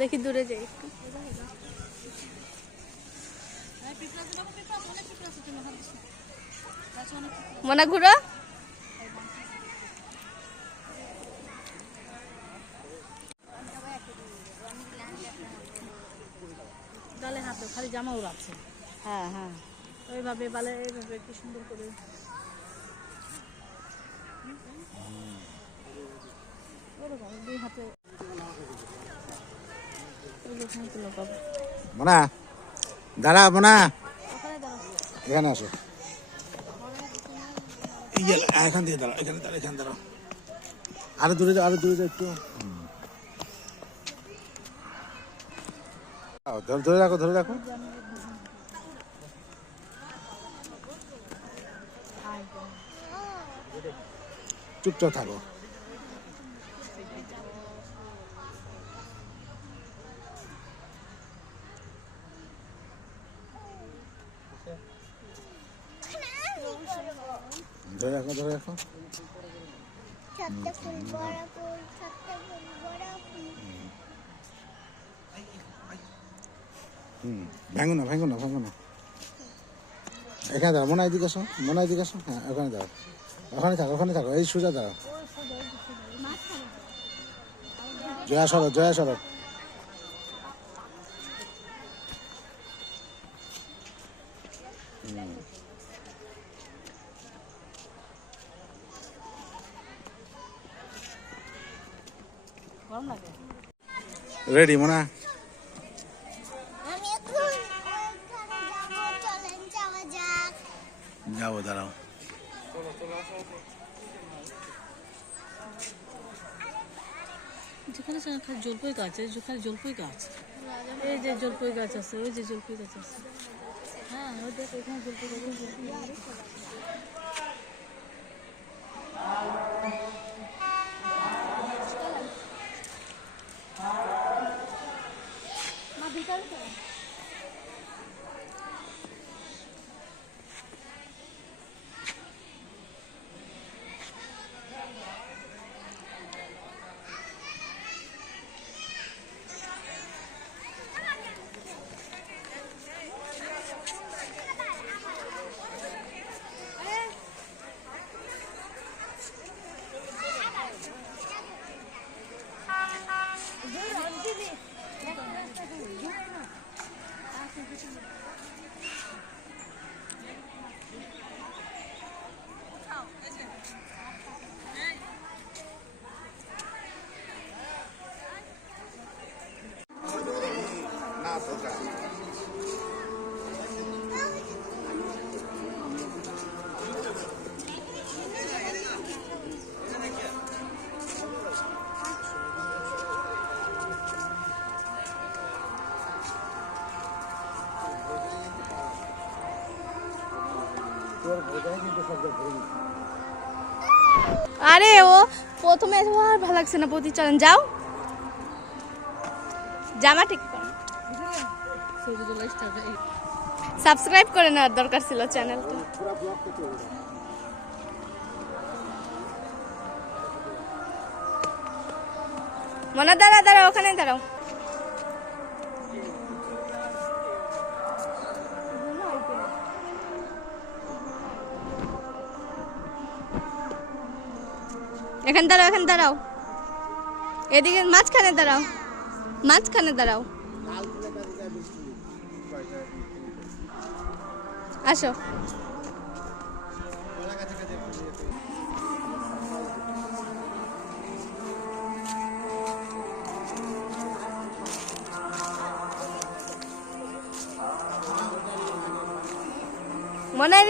দেখি দূরে যাই একটু। মনা ঘুরো। ডালে হাতে খালি জামা উড়াচ্ছে। হ্যাঁ হ্যাঁ, ওইভাবে বালে এইভাবে কি সুন্দর করে দুই হাতে। মোনা দাঁড়া, মোনা এখানে আসো। এখান দিয়ে দাঁড়াও, এখানে দাঁড়াও, এখানে দাঁড়াও। আরো দূরে যাও, আরো দূরে যাও একটু। ধরে রাখো, ধরে রাখো। চুপচাপ থাকো। ধরে রাখো, ধরে রাখো। ভাঙো না, ভাঙো না, ভাঙো না। এখানে দাঁড়াও, মনে এদিকে আসো, মনে এদিকে আসো। হ্যাঁ, ওখানে দাঁড়াও, ওখানে থাকো, ওখানে থাকো। এই সোজা দাঁড়াও। জয়া সরো, জয়া সরো। রেডি মোনা? যাবো, দাঁড়াও। যেখানে জলপাই গাছ, যেখানে জলপাই গাছ, এই যে জলপাই গাছ আছে, ওই যে জলপাই গাছ আছে। হ্যাঁ, ওই দেখ এখানে জলপাই গাছ। আরে ও প্রথমে আর ভালো লাগছে না, প্রতি চলেন যাও, জামা ঠিক করো। সাবস্ক্রাইব করে নেওয়ার দরকার ছিল চ্যানেলটা। মনে দাঁড়া, দাঁড়াও, ওখানে দাঁড়াও। এখানে দাঁড়াও, এখানে দাঁড়াও, এদিকে মাঝখানে দাঁড়াও, মাঝখানে দাঁড়াও। আসো। মনে হয়